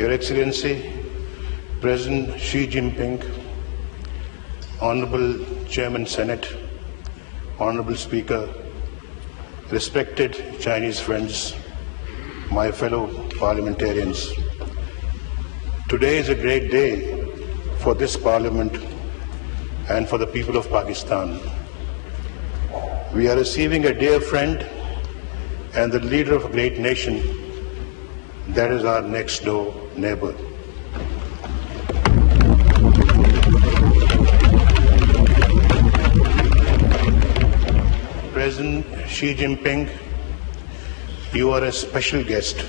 Your Excellency, President Xi Jinping, Honorable Chairman Senate, Honorable Speaker, respected Chinese friends, my fellow parliamentarians. Today is a great day for this Parliament and for the people of Pakistan. We are receiving a dear friend and the leader of a great nation that is our next door neighbor. President Xi Jinping, you are a special guest.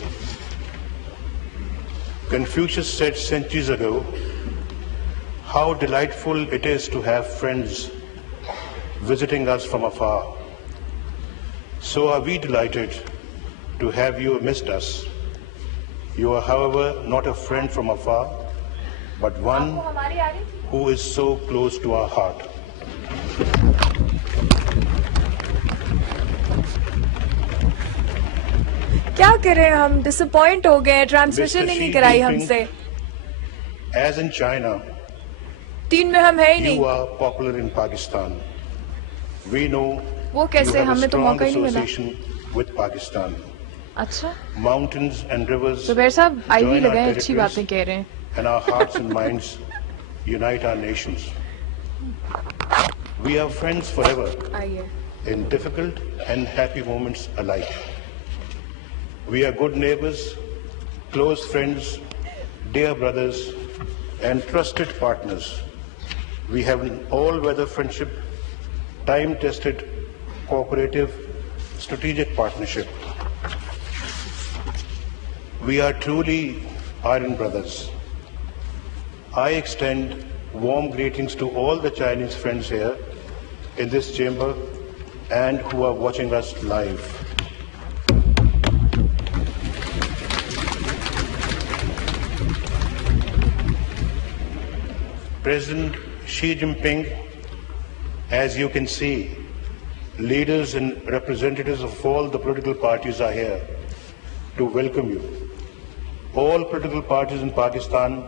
Confucius said centuries ago, how delightful it is to have friends visiting us from afar. So are we delighted to have you amidst us. You are, however, not a friend from afar, but one who is so close to our heart. क्या करें हम disappoint हो गए transmission ही नहीं कराई हमसे As in China, तीन में हम है ही you नहीं are popular in Pakistan. We know वो you कैसे have a हमें तो strong मौका ही नहीं मिला association with Pakistan. अच्छा Mountains and rivers जुबैर साहब आई ही join our लगाए अच्छी territories, बातें कह रहे हैं and our hearts and minds unite our nations. We are friends forever आइए in difficult and happy moments alike. We are good neighbors, close friends, dear brothers, and trusted partners. We have an all-weather friendship, time-tested, cooperative, strategic partnership. We are truly iron brothers. I extend warm greetings to all the Chinese friends here in this chamber and who are watching us live. President Xi Jinping, as you can see, leaders and representatives of all the political parties are here to welcome you. All political parties in Pakistan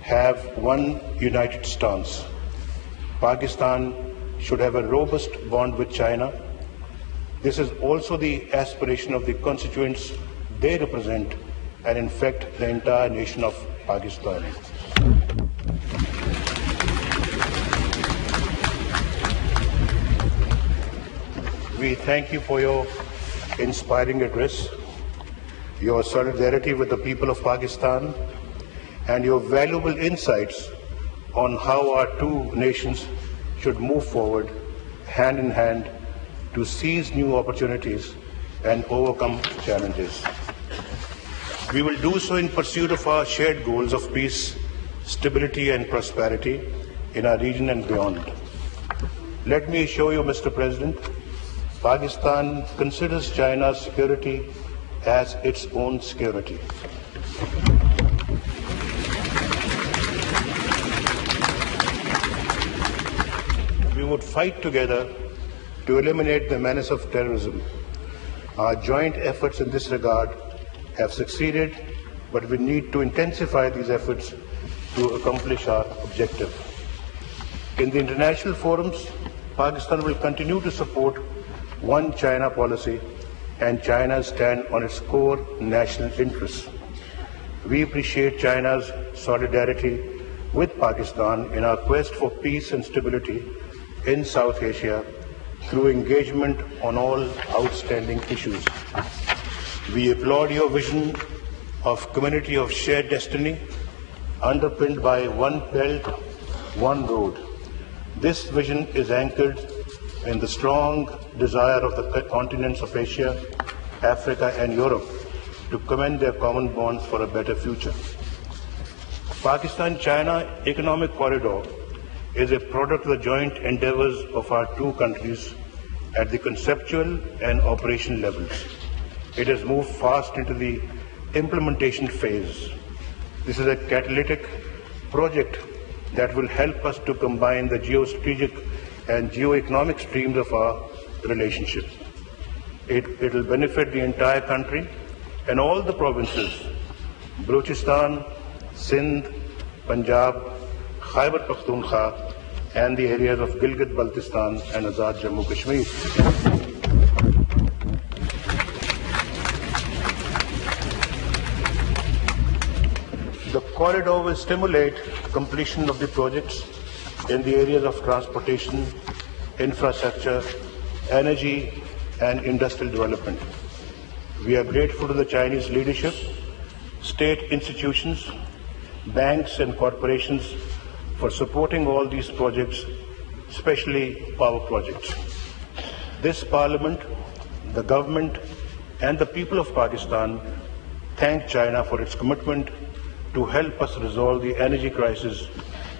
have one united stance. Pakistan should have a robust bond with China. This is also the aspiration of the constituents they represent and in fact the entire nation of Pakistan. We thank you for your inspiring address, your solidarity with the people of Pakistan, and your valuable insights on how our two nations should move forward hand in hand to seize new opportunities and overcome challenges. We will do so in pursuit of our shared goals of peace, stability, and prosperity in our region and beyond. Let me assure you, Mr. President, Pakistan considers China's security as its own security. We would fight together to eliminate the menace of terrorism. Our joint efforts in this regard have succeeded, but we need to intensify these efforts to accomplish our objective. In the international forums, Pakistan will continue to support One China policy and China's stand on its core national interests. We appreciate China's solidarity with Pakistan in our quest for peace and stability in South Asia through engagement on all outstanding issues. We applaud your vision of community of shared destiny underpinned by one belt, one road. This vision is anchored in the strong desire of the continents of Asia, Africa, and Europe to commend their common bonds for a better future. Pakistan-China Economic Corridor is a product of the joint endeavors of our two countries at the conceptual and operational levels. It has moved fast into the implementation phase. This is a catalytic project that will help us to combine the geostrategic and geo-economic streams of our relationship. It will benefit the entire country and all the provinces, Balochistan, Sindh, Punjab, Khyber Pakhtunkhwa, and the areas of Gilgit-Baltistan and Azad Jammu Kashmir. The corridor will stimulate completion of the projects in the areas of transportation, infrastructure, energy, and industrial development. We are grateful to the Chinese leadership, state institutions, banks, and corporations for supporting all these projects, especially power projects. This Parliament, the government, and the people of Pakistan thank China for its commitment to help us resolve the energy crisis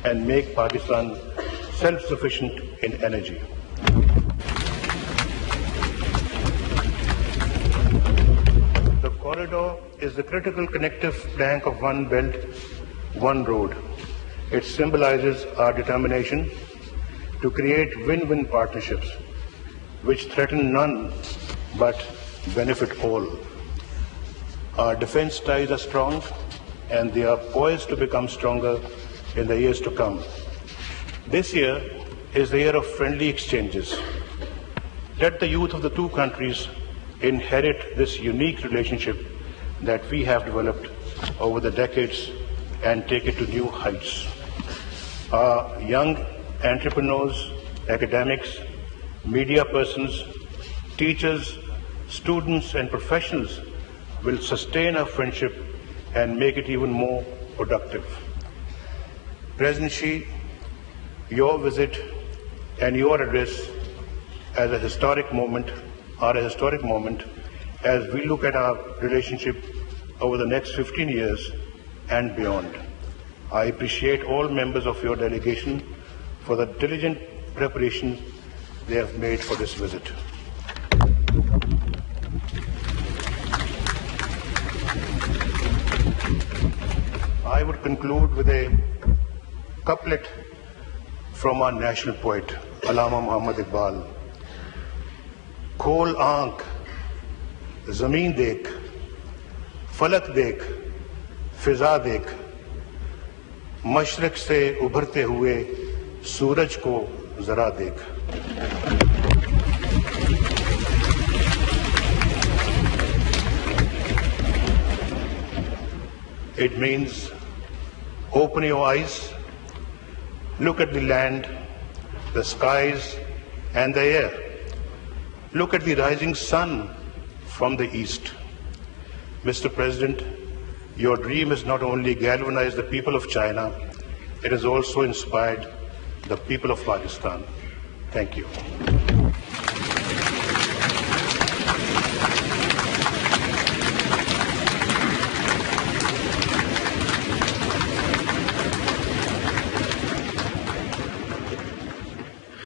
and make Pakistan self-sufficient in energy. The corridor is the critical connective plank of One Belt, One Road. It symbolizes our determination to create win-win partnerships which threaten none but benefit all. Our defense ties are strong and they are poised to become stronger in the years to come. This year is the year of friendly exchanges. Let the youth of the two countries inherit this unique relationship that we have developed over the decades and take it to new heights. Our young entrepreneurs, academics, media persons, teachers, students, and professionals will sustain our friendship and make it even more productive. President Xi, your visit and your address as a historic moment are a historic moment as we look at our relationship over the next 15 years and beyond. I appreciate all members of your delegation for the diligent preparation they have made for this visit. I would conclude with a couplet from our national poet, Allama Muhammad Iqbal. खोल आंख, जमीन देख, फलक देख, फिजा देख, मशरक से उभरते हुए सूरज को जरा देख. It means open your eyes, look at the land, the skies, and the air. Look at the rising sun from the east. Mr. President, your dream has not only galvanized the people of China, it has also inspired the people of Pakistan. Thank you.